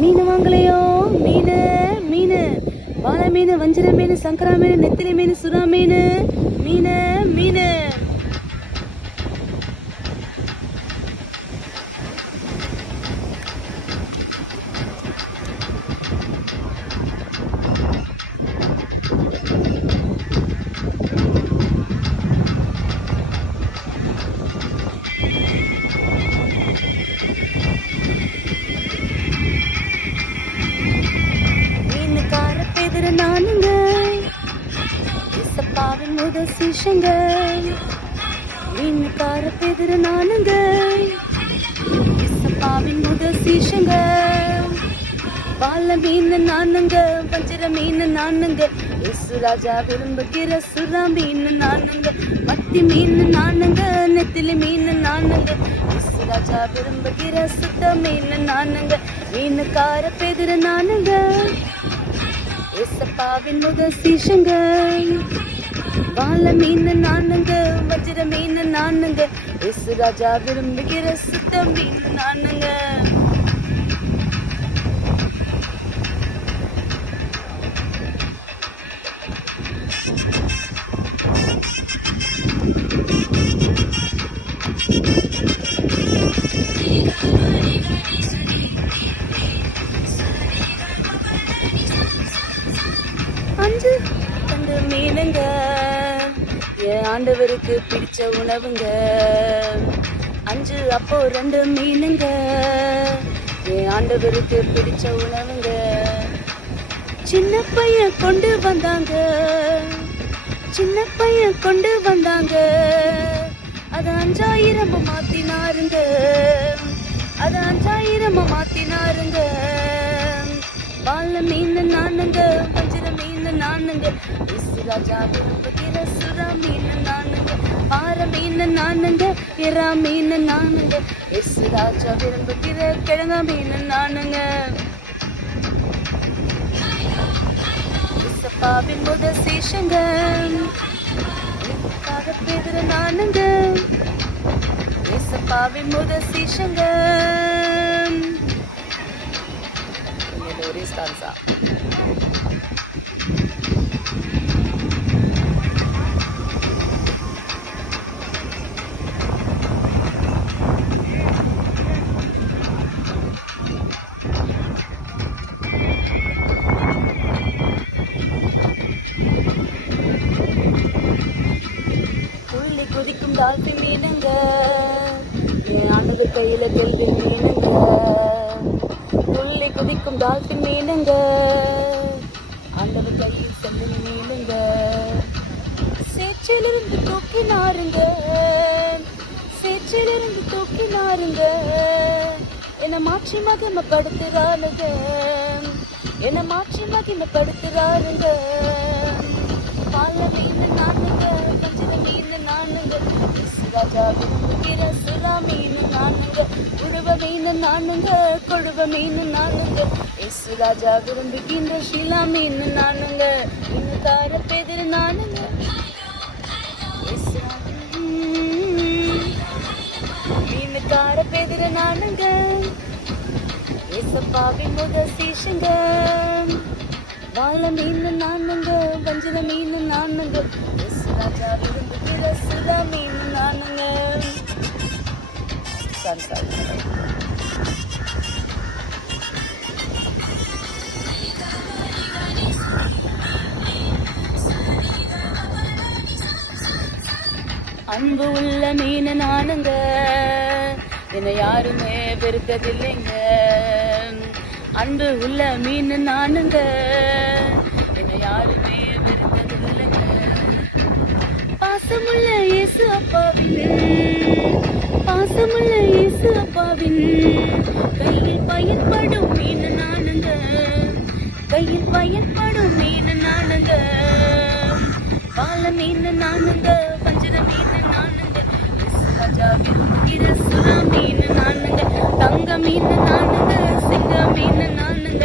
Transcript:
மீன் வாங்கலையோ? மீன் மீன். வாழை மீன் வஞ்சிர மீன் சங்கரா மீன் நெத்திலி மீன் சுறா மீன் மீன். இசப்பாவின் முதல் சீஷங்க மீனுக்கார பெதிர நானுங்க இசப்பாவின் முதல் சீஷங்க பால மீன் நானுங்க பஞ்சர மீன் நானுங்க இசு ராஜா விரும்புகிற சுறா மீன் நானுங்க மத்தி மீன் நானுங்க நெத்திலி மீன் நானுங்க இசு ராஜா விரும்புகிற சுத்த மீன் நானுங்க மீனுக்கார பெதிர நானுங்க ஏசப்பாவின் முதல் சீஷங்க வாழ மீன் நானுங்க வஜ்ர மீன் நானுங்க. இசு ராஜா விரும்புகிற சுத்த மீன் நானுங்க. அஞ்சு ரெண்டு மீனுங்க. என் ஆண்டவருக்கு பிடிச்ச உணவுங்க. அஞ்சு அப்போ ரெண்டு மீனுங்க. என் ஆண்டவருக்கு பிடிச்ச உணவுங்க. சின்ன பையன் கொண்டு வந்தாங்க. சின்ன பையன் கொண்டு வந்தாங்க. அது அஞ்சாயிரமா மாத்தினாருங்க. அது அஞ்சாயிரமா மாத்தினாருங்க. வாழ மீன் நானுங்க. மீன் நானுங்க. இசு ராஜா விரும்புகிற சுறா மீன் நானுங்க. பாற மீன் நானுங்க இறா மீன் நானுங்க. இசு ராஜா விரும்புகிற கிழங்கா மீன் நானுங்க. இசப்பாவின் முதல் சீஷங்க. இதுக்காக பேதுற நானுங்க. இசப்பாவின் முதல் சீஷங்க. ஒரே ஸ்டான்ஸா துள்ளி குதிக்கும் டால்பின் மீனுங்க என் ஆண்டது கையில கெல்வி மீனுங்க துள்ளி குதிக்கும் டால்பின் மீனுங்க ஆண்டவர் கையில் செல்லும் நீளுங்க சேற்றிலிருந்து தூக்கினாருங்க சேற்றிலிருந்து தூக்கினாருங்க என்னை மாற்றி மகிமைப்படுத்துறாருங்க என்னை மாற்றி மகிமைப்படுத்துறாருங்க பால மீன் நானுங்க வஞ்சிர மீன் நானுங்க இசு ராஜா விரும்புகிற சுறா மீன் நானுங்க உழுவ மீன் நானுங்க கொழுவ மீன் நானுங்க ராஜா விரும்புகின்ற ஷீலா மீன் நானுங்க. இன்னும் தார பெதிர் நானுங்க. இசு தார ம். பெதிர் நானுங்க. ஏசப்பாவின் முக சீஷங்க. வாழ மீன் நானுங்க வஞ்சன மீன் நானுங்க. ராஜா விரும்புகிற சுதா மீன் நானுங்க. சாரி சாரி அன்பு உள்ள மீன் நானுங்க. என்னை யாருமே வெறுக்கதில்லைங்க அன்பு உள்ள மீன் நானுங்க. என்னை யாருமே வெறுக்கதில்லைங்க பாசமுள்ள இயேசு அப்பாவின் பாசமுள்ள இயேசு அப்பாவின். கையில் பயன்படும் மீன் நானுங்க. கையில் பயன்படும் மீன் நானுங்க. பால மீன் நானுங்க பஞ்சர மீன் ராஜா விரும்புகிற சாமின்னு நானுங்க தங்கமின்னு நானுங்க சிங்கமின்னு நானுங்க